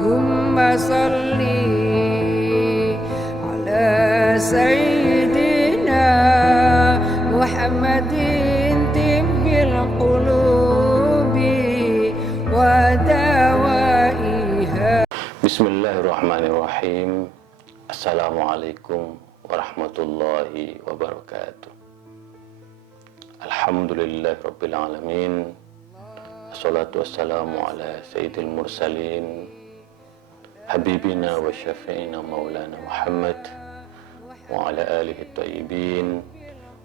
Allahumma salli ala Sayyidina Muhammadin tibbil qulubi wa dawaiha. Bismillahirrahmanirrahim. Assalamualaikum warahmatullahi wabarakatuh. Alhamdulillahirabbil alamin. Assalatu wassalamu ala sayyidil mursalin habibina wa syafi'ina maulana Muhammad wa ala alihi thayyibin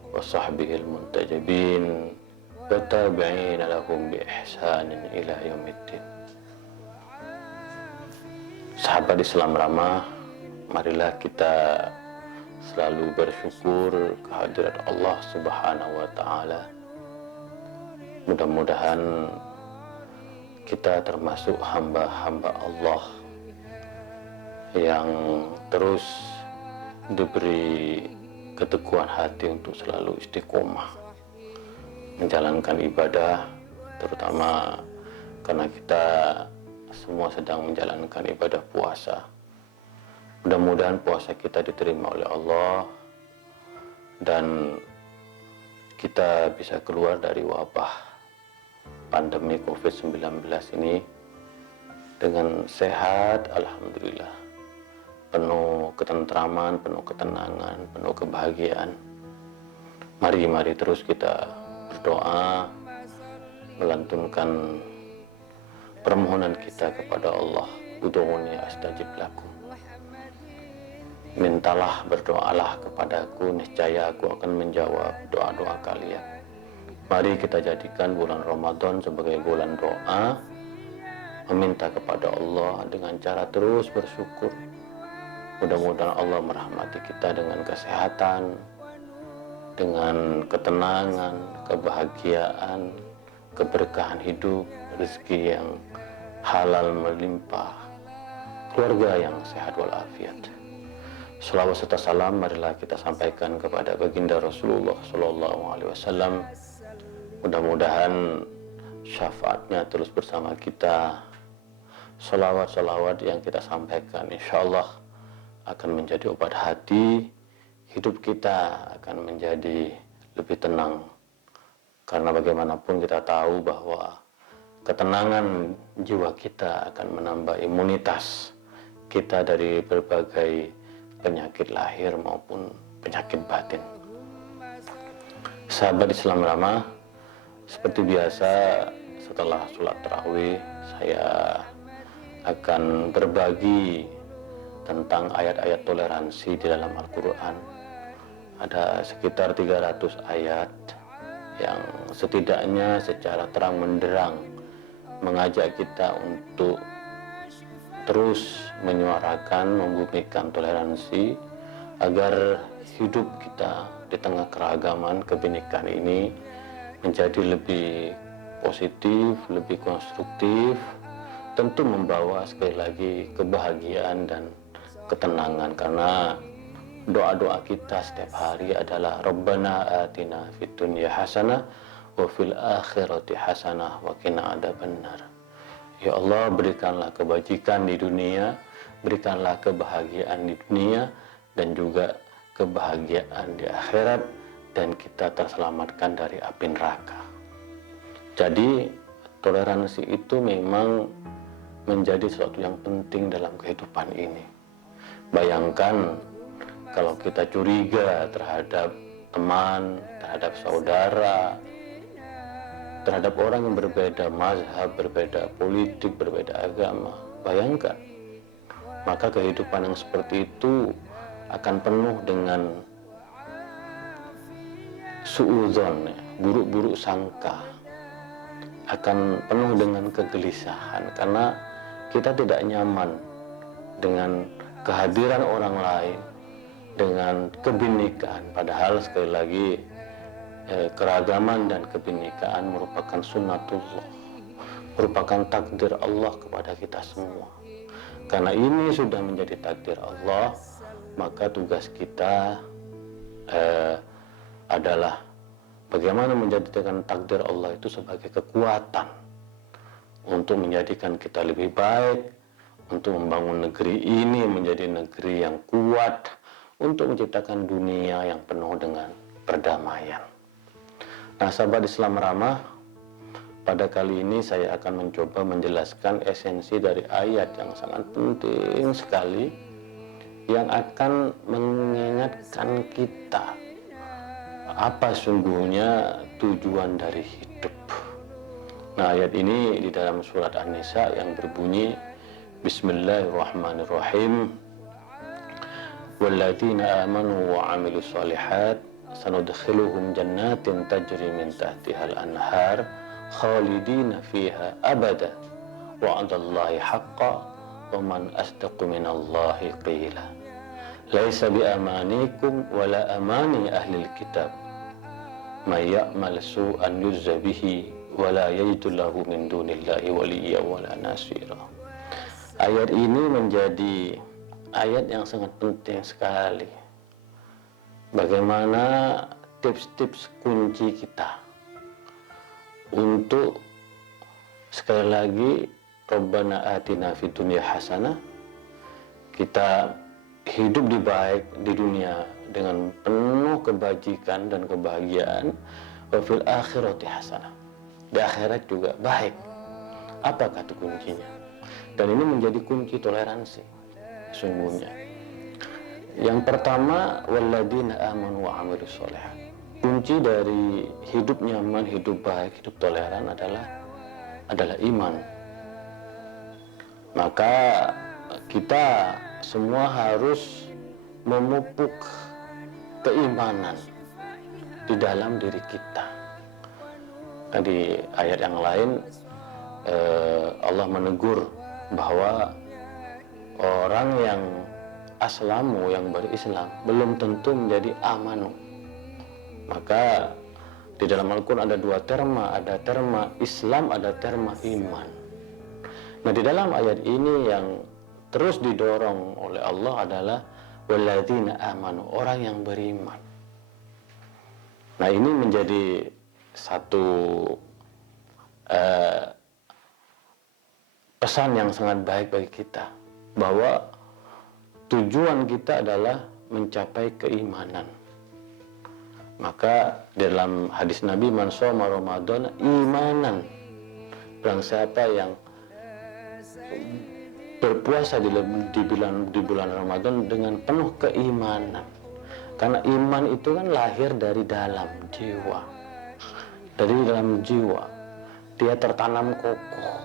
wa sahbihi muntajabin wa tabi'ina lahum bi ihsanin ila yaumiddin. Sahabat Islam ramah, marilah kita selalu bersyukur kehadirat Allah Subhanahu wa Ta'ala. Mudah-mudahan kita termasuk hamba-hamba Allah yang terus diberi keteguhan hati untuk selalu istiqomah menjalankan ibadah, terutama karena kita semua sedang menjalankan ibadah puasa. Mudah-mudahan puasa kita diterima oleh Allah dan kita bisa keluar dari wabah pandemi COVID-19 ini dengan sehat, alhamdulillah, penuh ketentraman, penuh ketenangan, penuh kebahagiaan. Mari terus kita berdoa, melantunkan permohonan kita kepada Allah. Ud'uni astajib lakum. Mintalah, berdoalah kepadaku, niscaya aku akan menjawab doa-doa kalian. Mari kita jadikan bulan Ramadan sebagai bulan doa, meminta kepada Allah dengan cara terus bersyukur. Mudah-mudahan Allah merahmati kita dengan kesehatan, dengan ketenangan, kebahagiaan, keberkahan hidup, rezeki yang halal melimpah, keluarga yang sehat walafiat. Selawat serta salam marilah kita sampaikan kepada baginda Rasulullah Sallallahu Alaihi Wasallam. Mudah-mudahan syafaatnya terus bersama kita. Salawat yang kita sampaikan insya Allah akan menjadi obat hati. Hidup kita akan menjadi lebih tenang. Karena bagaimanapun kita tahu bahwa ketenangan jiwa kita akan menambah imunitas kita dari berbagai penyakit lahir maupun penyakit batin. Sahabat Islam ramah, seperti biasa setelah sholat tarawih saya akan berbagi tentang ayat-ayat toleransi di dalam Al-Quran. Ada sekitar 300 ayat yang setidaknya secara terang menderang mengajak kita untuk terus menyuarakan, membumikan toleransi agar hidup kita di tengah keragaman kebinekaan ini menjadi lebih positif, lebih konstruktif, tentu membawa sekali lagi kebahagiaan dan ketenangan. Karena doa-doa kita setiap hari adalah Rabbana atina fid dunya hasanah wa fil akhirati hasanah wa qina adzabannar. Ya Allah, berikanlah kebajikan di dunia, berikanlah kebahagiaan di dunia dan juga kebahagiaan di akhirat, dan kita terselamatkan dari api neraka. Jadi toleransi itu memang menjadi sesuatu yang penting dalam kehidupan ini. Bayangkan kalau kita curiga terhadap teman, terhadap saudara, terhadap orang yang berbeda mazhab, berbeda politik, berbeda agama. Bayangkan, maka kehidupan yang seperti itu akan penuh dengan suudzon, buruk-buruk sangka, akan penuh dengan kegelisahan karena kita tidak nyaman dengan kehadiran orang lain, dengan kebinekaan. Padahal sekali lagi keragaman dan kebinekaan merupakan sunnatullah, merupakan takdir Allah kepada kita semua. Karena ini sudah menjadi takdir Allah, maka tugas kita adalah bagaimana menjadikan takdir Allah itu sebagai kekuatan untuk menjadikan kita lebih baik, untuk membangun negeri ini menjadi negeri yang kuat, untuk menciptakan dunia yang penuh dengan perdamaian. Nah, sahabat Islam ramah, pada kali ini saya akan mencoba menjelaskan esensi dari ayat yang sangat penting sekali, yang akan mengingatkan kita apa sungguhnya tujuan dari hidup. Nah, ayat ini di dalam surat An-Nisa yang berbunyi, Bismillahirrahmanirrahim, Walladzina amanu wa amilu shalihat sanudkhiluhum jannatin tajri min tahtihal anhar khalidina fiha abada wa'adallahi haqqa wa man asdaqu minallahi qila laisa bi amanikum wala amani ahlil kitab may ya'mal su'an yujza bihi wala yajidu lahu min dunillahi waliyya wala nasira. Ayat ini menjadi ayat yang sangat penting sekali. Bagaimana tips-tips kunci kita untuk, sekali lagi, Rabbana atina fid dunya hasanah, kita hidup di dunia dengan penuh kebajikan dan kebahagiaan, wa fil akhirati hasanah, di akhirat juga baik. Apa kata kuncinya? Dan ini menjadi kunci toleransi sungguhnya. Yang pertama, walladzina amanu wa amilus sholihat. Kunci dari hidup nyaman, hidup baik, hidup toleran adalah iman. Maka kita semua harus memupuk keimanan di dalam diri kita. Di ayat yang lain Allah menegur bahwa orang yang aslamu, yang berislam, belum tentu menjadi amanu. Maka di dalam Al-Quran ada dua terma, ada terma Islam, ada terma iman. Nah, di dalam ayat ini yang terus didorong oleh Allah adalah walladzina amanu, orang yang beriman. Nah, ini menjadi satu pesan yang sangat baik bagi kita, bahwa tujuan kita adalah mencapai keimanan. Maka dalam hadis Nabi, man shoma Ramadan imanan, barang siapa yang berpuasa di bulan Ramadan dengan penuh keimanan. Karena iman itu kan lahir dari dalam jiwa. Dari dalam jiwa dia tertanam kokoh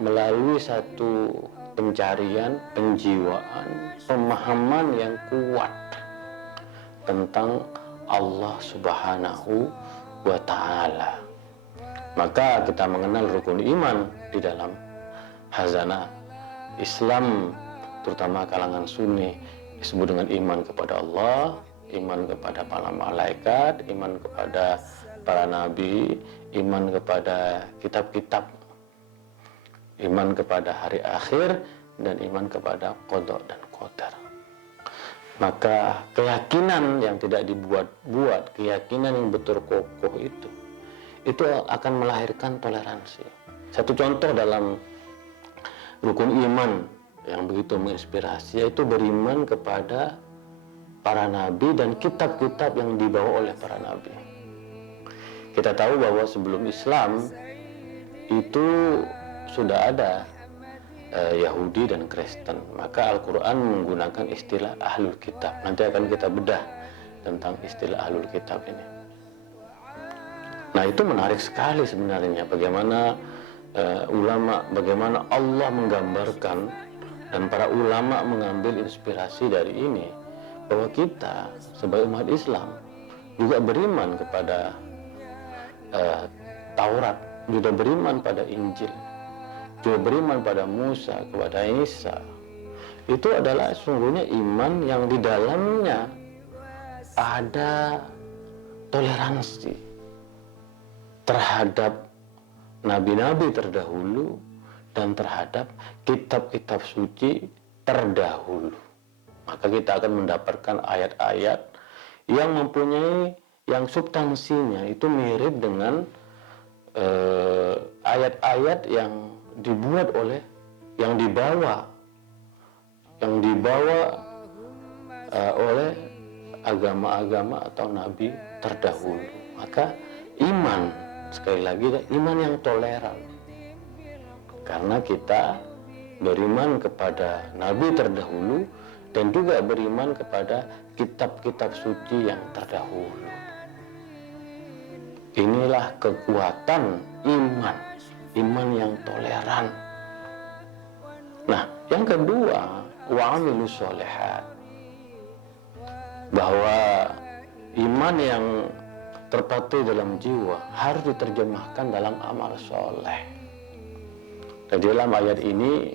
melalui satu pencarian, penjiwaan, pemahaman yang kuat tentang Allah Subhanahu wa Ta'ala. Maka kita mengenal rukun iman di dalam hazanah Islam, terutama kalangan Sunni, disebut dengan iman kepada Allah, iman kepada para malaikat, iman kepada para nabi, iman kepada kitab-kitab, iman kepada hari akhir, dan iman kepada qada dan qadar. Maka keyakinan yang tidak dibuat-buat, keyakinan yang betul kokoh itu akan melahirkan toleransi. Satu contoh dalam rukun iman yang begitu menginspirasi, yaitu beriman kepada para nabi dan kitab-kitab yang dibawa oleh para nabi. Kita tahu bahwa sebelum Islam itu sudah ada Yahudi dan Kristen. Maka Al-Quran menggunakan istilah ahlul kitab. Nanti akan kita bedah tentang istilah ahlul kitab ini. Nah, itu menarik sekali sebenarnya, bagaimana bagaimana Allah menggambarkan dan para ulama mengambil inspirasi dari ini, bahwa kita sebagai umat Islam juga beriman kepada Taurat, juga beriman pada Injil, juga beriman pada Musa, kepada Isa. Itu adalah sungguhnya iman yang di dalamnya ada toleransi terhadap nabi-nabi terdahulu dan terhadap kitab-kitab suci terdahulu. Maka kita akan mendapatkan ayat-ayat yang mempunyai, yang substansinya itu mirip dengan ayat-ayat yang dibuat oleh yang dibawa oleh agama-agama atau nabi terdahulu. Maka iman, sekali lagi, iman yang toleran, karena kita beriman kepada nabi terdahulu dan juga beriman kepada kitab-kitab suci yang terdahulu. Inilah kekuatan iman yang toleran. Nah, yang kedua, wa'amilus sholihat, bahwa iman yang terpatri dalam jiwa harus diterjemahkan dalam amal soleh. Dan dalam ayat ini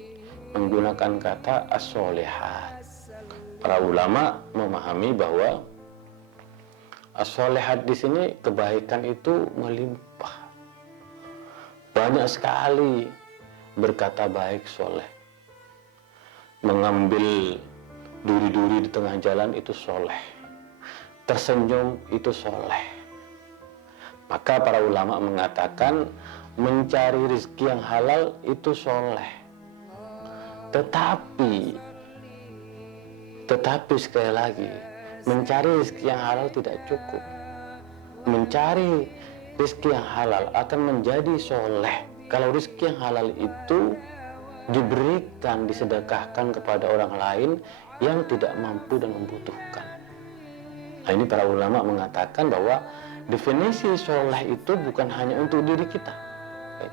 menggunakan kata as-sholihat. Para ulama memahami bahwa as-sholihat di sini kebaikan itu melimpah. Banyak sekali berkata baik soleh. Mengambil duri-duri di tengah jalan itu soleh. Tersenyum itu soleh. Maka para ulama mengatakan mencari rezeki yang halal itu soleh. Tetapi sekali lagi, mencari rezeki yang halal tidak cukup. Mencari rezeki yang halal akan menjadi soleh kalau rezeki yang halal itu diberikan, disedekahkan kepada orang lain yang tidak mampu dan membutuhkan. Nah, ini para ulama mengatakan bahwa definisi soleh itu bukan hanya untuk diri kita.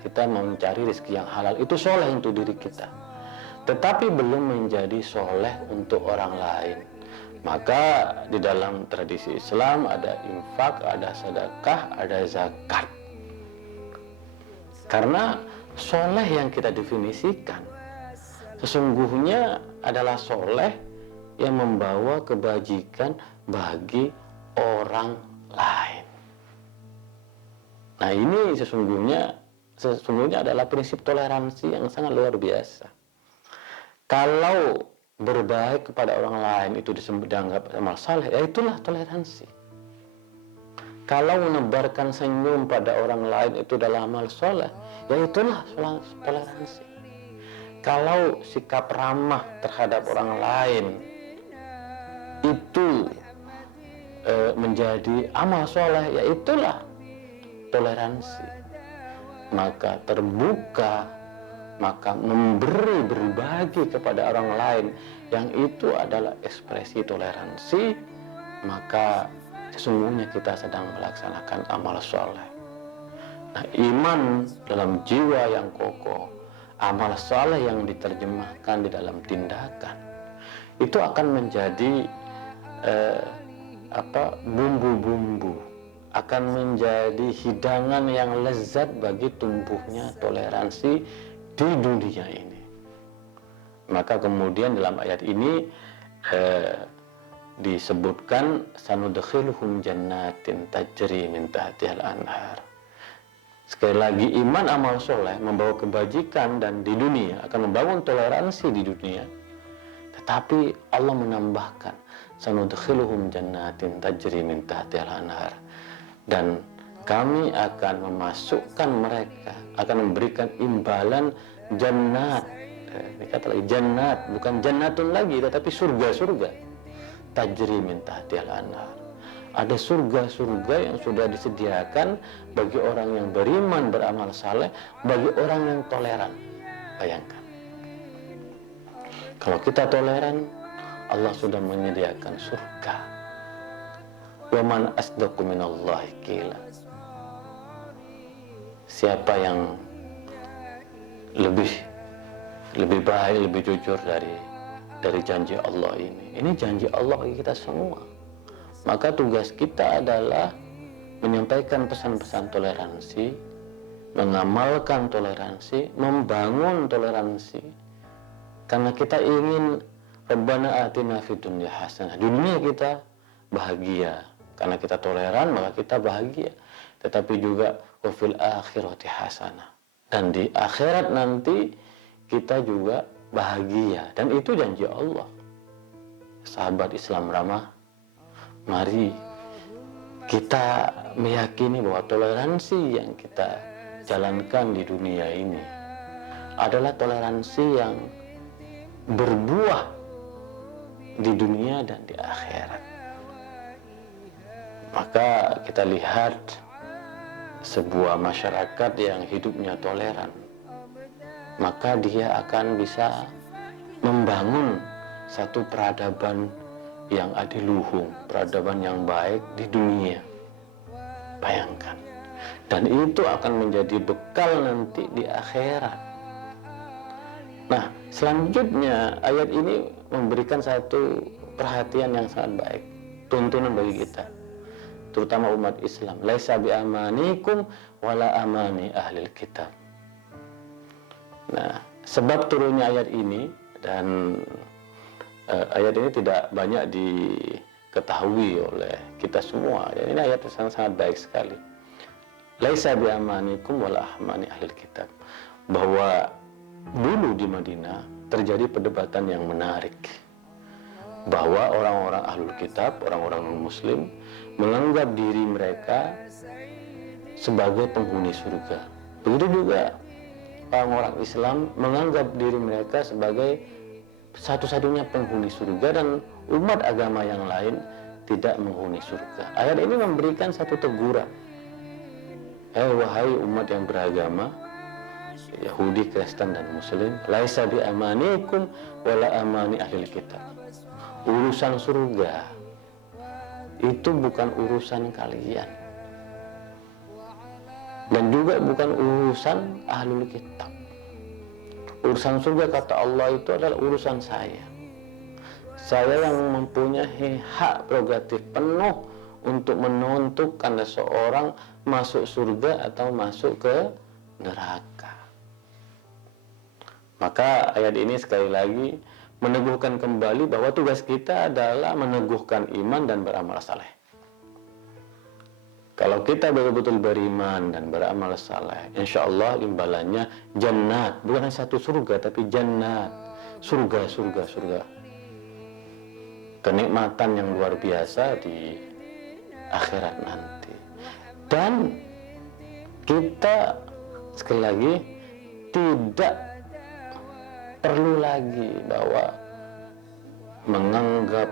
Kita mencari rezeki yang halal itu soleh untuk diri kita, tetapi belum menjadi soleh untuk orang lain. Maka di dalam tradisi Islam ada infak, ada sedekah, ada zakat. Karena soleh yang kita definisikan sesungguhnya adalah soleh yang membawa kebajikan bagi orang lain. Nah, ini sesungguhnya adalah prinsip toleransi yang sangat luar biasa. Kalau berbaik kepada orang lain itu dianggap amal saleh, ya itulah toleransi. Kalau menebarkan senyum pada orang lain itu adalah amal soleh, ya itulah toleransi. Kalau sikap ramah terhadap orang lain itu menjadi amal soleh, ya itulah toleransi. Maka terbuka, maka memberi, berbagi kepada orang lain, yang itu adalah ekspresi toleransi, maka sesungguhnya kita sedang melaksanakan amal soleh. Nah, iman dalam jiwa yang kokoh, amal soleh yang diterjemahkan di dalam tindakan, itu akan menjadi bumbu-bumbu, akan menjadi hidangan yang lezat bagi tumbuhnya toleransi di dunia ini. Maka kemudian dalam ayat ini disebutkan sanudkhiluhum jannatin tajri min tahtihal anhar. Sekali lagi, iman amal soleh membawa kebajikan dan di dunia akan membangun toleransi di dunia. Tetapi Allah menambahkan sanudkhiluhum jannatin tajri min tahtihal anhar, dan kami akan memasukkan mereka, akan memberikan imbalan jannat. Dikata lagi jannat, bukan jannatun lagi, tetapi surga-surga. Tajri min tahtihal anhar. Ada surga-surga yang sudah disediakan bagi orang yang beriman, beramal saleh, bagi orang yang toleran. Bayangkan, kalau kita toleran, Allah sudah menyediakan surga. Wa man asdaqu minallahi qila. Siapa yang lebih baik, lebih jujur dari janji Allah ini? Ini janji Allah bagi kita semua. Maka tugas kita adalah menyampaikan pesan-pesan toleransi, mengamalkan toleransi, membangun toleransi. Karena kita ingin Rabbana atina fid dunya hasanah. Dunia kita bahagia. Karena kita toleran, maka kita bahagia. Tetapi juga wa fil akhirati hasanah. Dan di akhirat nanti kita juga bahagia. Dan itu janji Allah. Sahabat Islam ramah, mari kita meyakini bahwa toleransi yang kita jalankan di dunia ini adalah toleransi yang berbuah di dunia dan di akhirat. Maka kita lihat sebuah masyarakat yang hidupnya toleran, maka dia akan bisa membangun satu peradaban yang adiluhung, peradaban yang baik di dunia. Bayangkan. Dan itu akan menjadi bekal nanti di akhirat. Nah, selanjutnya ayat ini memberikan satu perhatian yang sangat baik, tuntunan bagi kita, terutama umat Islam. Laisa bi amanikum wala amani ahlil kitab. Nah, sebab turunnya ayat ini, dan ayat ini tidak banyak diketahui oleh kita semua. Dan ini ayat yang sangat baik sekali. Laisa bi amanikum wala amani ahlil kitab. Bahwa dulu di Madinah terjadi perdebatan yang menarik, bahwa orang-orang ahlul kitab, orang-orang non-muslim, menganggap diri mereka sebagai penghuni surga. Begitu juga orang-orang Islam menganggap diri mereka sebagai satu-satunya penghuni surga, dan umat agama yang lain tidak menghuni surga. Ayat ini memberikan satu teguran. Wahai umat yang beragama, Yahudi, Kristen, dan Muslim, laisa bi amanikum wala amani ahlil kitab. Urusan surga itu bukan urusan kalian, dan juga bukan urusan ahlul kitab. Urusan surga, kata Allah, itu adalah urusan saya. Saya yang mempunyai hak prerogatif penuh untuk menentukan seseorang masuk surga atau masuk ke neraka. Maka ayat ini sekali lagi meneguhkan kembali bahwa tugas kita adalah meneguhkan iman dan beramal saleh. Kalau kita betul-betul beriman dan beramal saleh, insya Allah imbalannya jannat, bukan hanya satu surga, tapi jannat, surga, surga, surga. Kenikmatan yang luar biasa di akhirat nanti. Dan kita sekali lagi tidak perlu lagi bahwa menganggap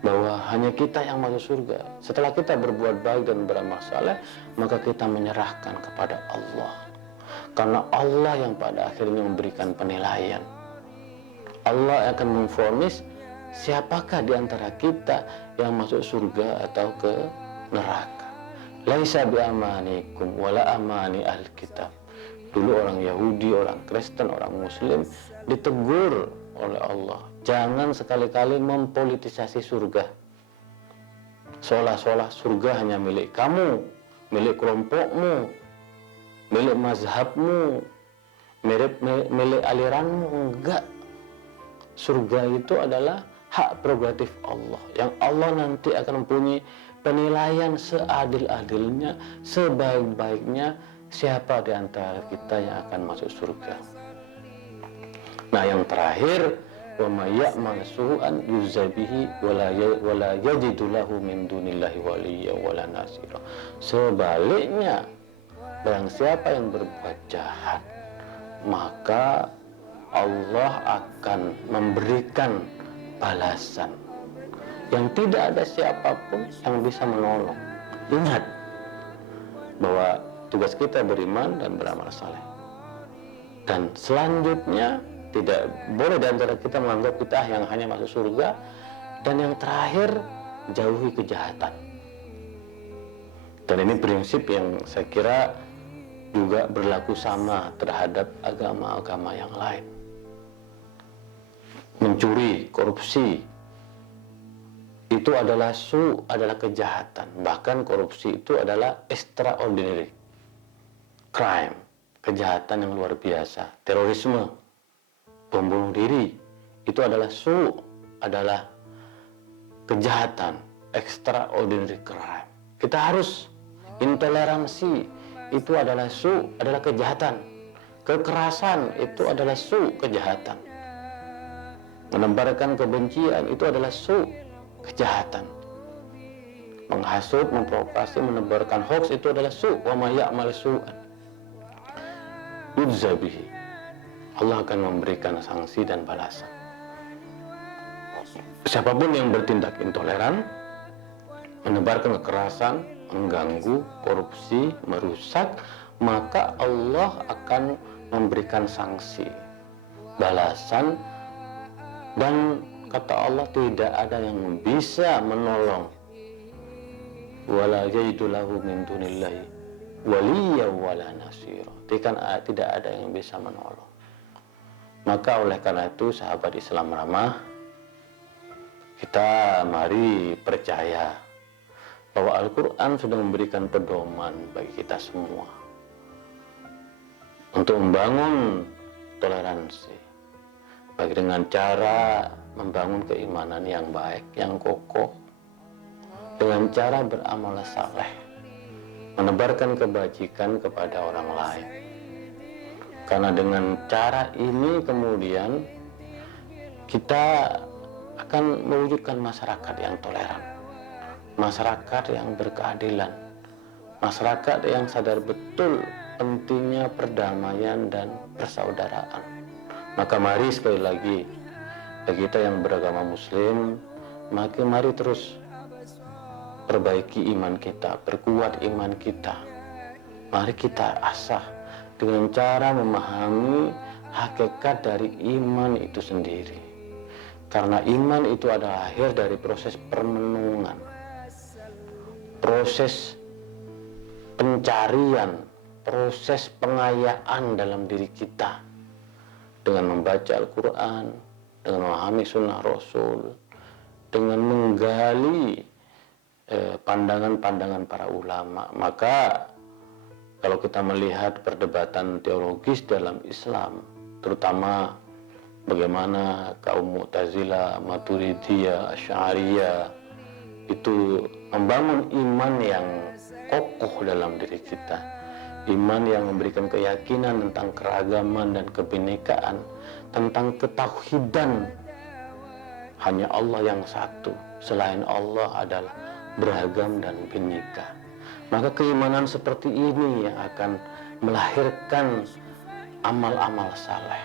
bahwa hanya kita yang masuk surga. Setelah kita berbuat baik dan beramal saleh, maka kita menyerahkan kepada Allah, karena Allah yang pada akhirnya memberikan penilaian. Allah akan memvonis siapakah di antara kita yang masuk surga atau ke neraka. Laisa bi amanikum wala amani ahli kitab. Dulu orang Yahudi, orang Kristen, orang Muslim ditegur oleh Allah, jangan sekali-kali mempolitisasi surga. Seolah-olah surga hanya milik kamu, milik kelompokmu, milik mazhabmu, milik aliranmu. Enggak. Surga itu adalah hak prerogatif Allah, yang Allah nanti akan mempunyai penilaian seadil-adilnya, sebaik-baiknya siapa di antara kita yang akan masuk surga. Nah, yang terakhir, wa may ya'mal su'an yuzabihi wala yajidu lahu min dunillahi waliyya wala nasira. Sebaliknya, barang siapa yang berbuat jahat, maka Allah akan memberikan balasan yang tidak ada siapapun yang bisa menolong. Ingat bahwa tugas kita beriman dan beramal saleh. Dan selanjutnya tidak boleh di antara kita menganggap kita yang hanya masuk surga. Dan yang terakhir, jauhi kejahatan. Dan ini prinsip yang saya kira juga berlaku sama terhadap agama-agama yang lain. Mencuri, korupsi, itu adalah adalah kejahatan. Bahkan korupsi itu adalah extraordinary crime, kejahatan yang luar biasa. Terorisme, bom bunuh diri, itu adalah adalah kejahatan, extraordinary crime. Kita harus intoleransi, itu adalah adalah kejahatan. Kekerasan itu adalah kejahatan. Menebarkan kebencian itu adalah kejahatan. Menghasut, memprovokasi, menebarkan hoax itu adalah wa may ya'mal su'an yujzabihi Allah akan memberikan sanksi dan balasan. Siapapun yang bertindak intoleran, menebarkan kekerasan, mengganggu, korupsi, merusak, maka Allah akan memberikan sanksi, balasan, dan kata Allah tidak ada yang bisa menolong. Wala yajidu lahu min dunillahi waliyya wala nasira. Tidak ada yang bisa menolong. Maka oleh karena itu sahabat Islam ramah, kita mari percaya bahwa Al-Quran sudah memberikan pedoman bagi kita semua untuk membangun toleransi, baik dengan cara membangun keimanan yang baik, yang kokoh, dengan cara beramal saleh, menebarkan kebajikan kepada orang lain. Karena dengan cara ini kemudian kita akan mewujudkan masyarakat yang toleran, masyarakat yang berkeadilan, masyarakat yang sadar betul pentingnya perdamaian dan persaudaraan. Maka mari sekali lagi, bagi kita yang beragama Muslim, mari terus perbaiki iman kita, perkuat iman kita. Mari kita asah dengan cara memahami hakikat dari iman itu sendiri. Karena iman itu adalah akhir dari proses permenungan, proses pencarian, proses pengayaan dalam diri kita dengan membaca Al-Quran, dengan memahami sunnah Rasul, dengan menggali pandangan-pandangan para ulama. Maka kalau kita melihat perdebatan teologis dalam Islam, terutama bagaimana kaum Mu'tazilah, Maturidiyah, Asy'ariyah itu membangun iman yang kokoh dalam diri kita, iman yang memberikan keyakinan tentang keragaman dan kebinekaan, tentang ketauhidan hanya Allah yang satu, selain Allah adalah beragam dan bineka. Maka keimanan seperti ini yang akan melahirkan amal-amal saleh.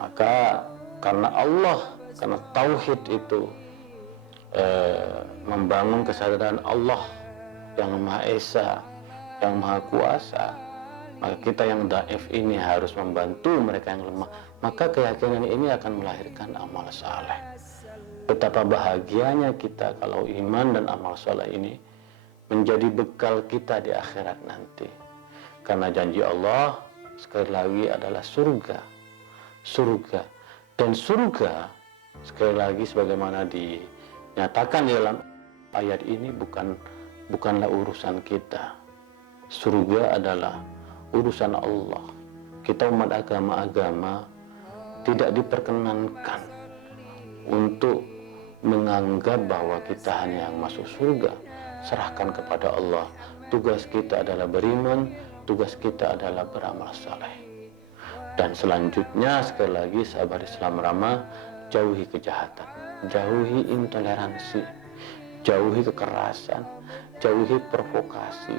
Maka karena Allah, karena tauhid itu membangun kesadaran Allah yang Maha Esa, yang Maha Kuasa, maka kita yang dhaif ini harus membantu mereka yang lemah. Maka keyakinan ini akan melahirkan amal saleh. Betapa bahagianya kita kalau iman dan amal saleh ini menjadi bekal kita di akhirat nanti. Karena janji Allah sekali lagi adalah surga. Surga. Dan surga sekali lagi sebagaimana dinyatakan dalam ayat ini bukanlah urusan kita. Surga adalah urusan Allah. Kita umat agama-agama tidak diperkenankan untuk menganggap bahwa kita hanya yang masuk surga. Serahkan kepada Allah. Tugas kita adalah beriman, tugas kita adalah beramal saleh. Dan selanjutnya sekali lagi sahabat Islam ramah, jauhi kejahatan, jauhi intoleransi, jauhi kekerasan, jauhi provokasi,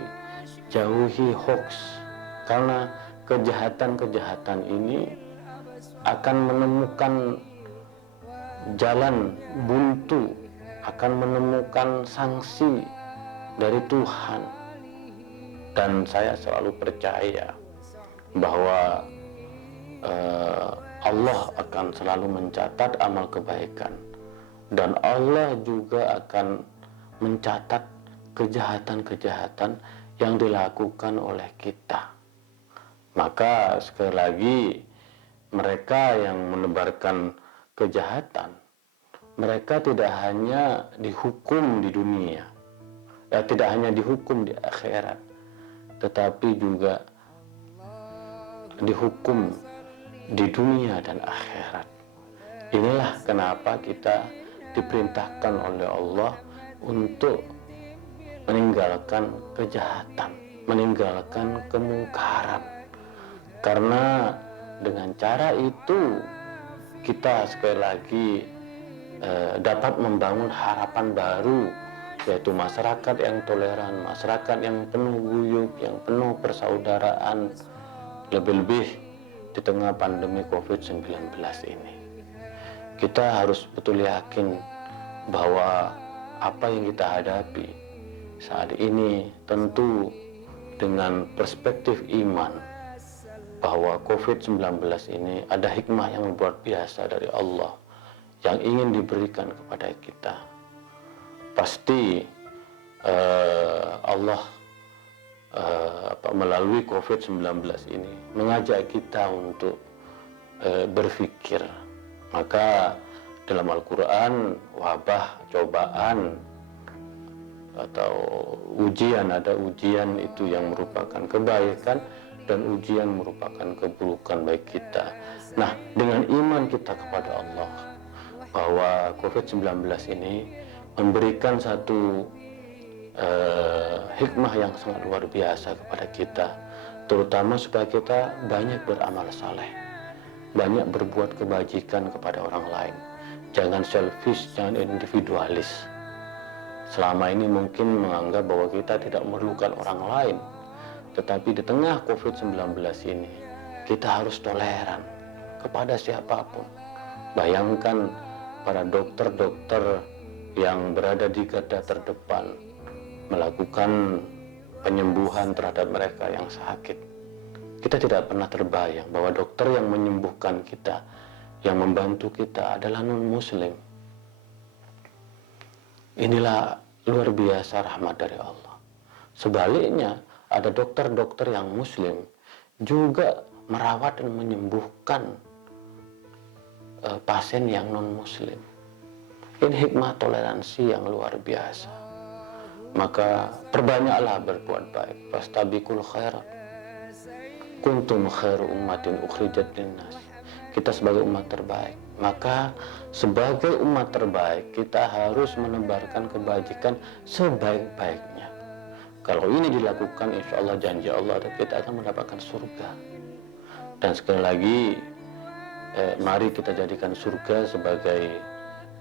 jauhi hoax. Karena kejahatan-kejahatan ini akan menemukan jalan buntu, akan menemukan sanksi dari Tuhan. Dan saya selalu percaya bahwa Allah akan selalu mencatat amal kebaikan, dan Allah juga akan mencatat kejahatan-kejahatan yang dilakukan oleh kita. Maka sekali lagi, mereka yang menebarkan kejahatan, mereka tidak hanya dihukum di dunia, tidak hanya dihukum di akhirat, tetapi juga dihukum di dunia dan akhirat. Inilah kenapa kita diperintahkan oleh Allah untuk meninggalkan kejahatan, meninggalkan kemungkaran. Karena dengan cara itu kita sekali lagi dapat membangun harapan baru, yaitu masyarakat yang toleran, masyarakat yang penuh guyub, yang penuh persaudaraan, lebih-lebih di tengah pandemi COVID-19 ini. Kita harus betul yakin bahwa apa yang kita hadapi saat ini tentu dengan perspektif iman bahwa COVID-19 ini ada hikmah yang luar biasa dari Allah yang ingin diberikan kepada kita. Pasti Allah melalui COVID-19 ini mengajak kita untuk berpikir. Maka dalam Al-Quran, wabah, cobaan atau ujian, ada ujian itu yang merupakan kebaikan dan ujian merupakan keburukan bagi kita. Nah, dengan iman kita kepada Allah bahwa COVID-19 ini memberikan satu hikmah yang sangat luar biasa kepada kita, terutama supaya kita banyak beramal saleh, banyak berbuat kebajikan kepada orang lain. Jangan selfish, jangan individualis. Selama ini mungkin menganggap bahwa kita tidak memerlukan orang lain, tetapi di tengah COVID-19 ini kita harus toleran kepada siapapun. Bayangkan para dokter-dokter yang berada di garda terdepan melakukan penyembuhan terhadap mereka yang sakit. Kita tidak pernah terbayang bahwa dokter yang menyembuhkan kita, yang membantu kita adalah non-muslim. Inilah luar biasa rahmat dari Allah. Sebaliknya, ada dokter-dokter yang muslim juga merawat dan menyembuhkan pasien yang non-muslim. Ini hikmah toleransi yang luar biasa. Maka perbanyaklah berbuat baik. Fastabiqul khairat. Kuntum khairu ummatin ukhrijat linnas. Kita sebagai umat terbaik. Maka sebagai umat terbaik kita harus menebarkan kebajikan sebaik-baiknya. Kalau ini dilakukan, insya Allah janji Allah kita akan mendapatkan surga. Dan sekali lagi, mari kita jadikan surga sebagai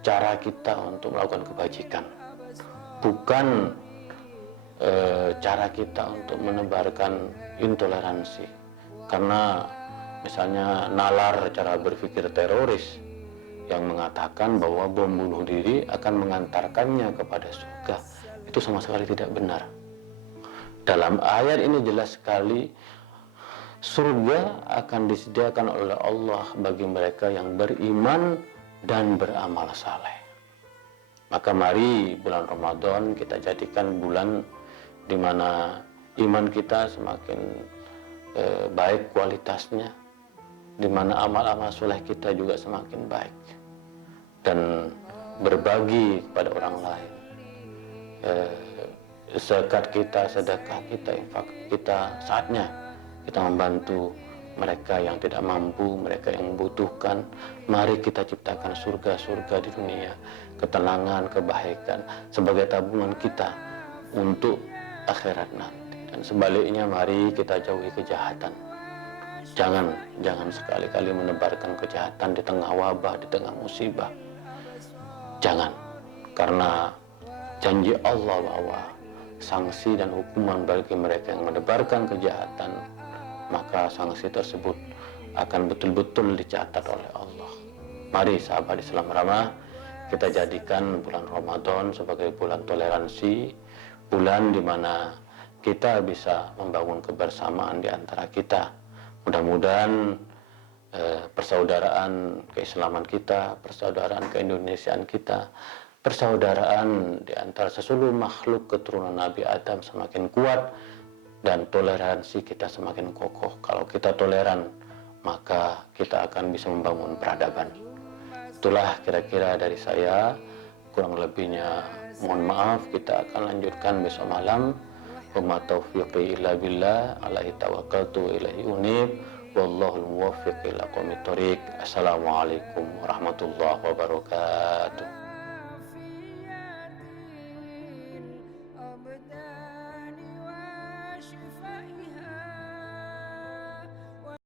cara kita untuk melakukan kebajikan. Bukan cara kita untuk menebarkan intoleransi. Karena misalnya nalar cara berpikir teroris yang mengatakan bahwa bom bunuh diri akan mengantarkannya kepada surga, itu sama sekali tidak benar. Dalam ayat ini jelas sekali surga akan disediakan oleh Allah bagi mereka yang beriman dan beramal saleh. Maka mari bulan Ramadan kita jadikan bulan di mana iman kita semakin baik kualitasnya, di mana amal-amal soleh kita juga semakin baik, dan berbagi kepada orang lain. Zakat kita, sedekah kita, infak kita, saatnya kita membantu mereka yang tidak mampu, mereka yang membutuhkan. Mari kita ciptakan surga-surga di dunia, ketenangan, kebaikan sebagai tabungan kita untuk akhirat nanti. Dan sebaliknya mari kita jauhi kejahatan. Jangan sekali-kali menebarkan kejahatan di tengah wabah, di tengah musibah. Jangan, karena janji Allah bahwa sanksi dan hukuman bagi mereka yang menebarkan kejahatan, maka sanksi tersebut akan betul-betul dicatat oleh Allah. Mari sahabat Islam ramah, kita jadikan bulan Ramadan sebagai bulan toleransi, bulan di mana kita bisa membangun kebersamaan di antara kita. Mudah-mudahan persaudaraan keislaman kita, persaudaraan keindonesiaan kita, persaudaraan di antara seluruh makhluk keturunan Nabi Adam semakin kuat dan toleransi kita semakin kokoh. Kalau kita toleran, maka kita akan bisa membangun peradaban. Itulah kira-kira dari saya. Kurang lebihnya mohon maaf. Kita akan lanjutkan besok malam. Wa ma taufiqi illa billah, alaihi tawakkaltu ilaihi unib, wallahul muwaffiq ila aqwamit thoriq. Assalamualaikum warahmatullahi wabarakatuh.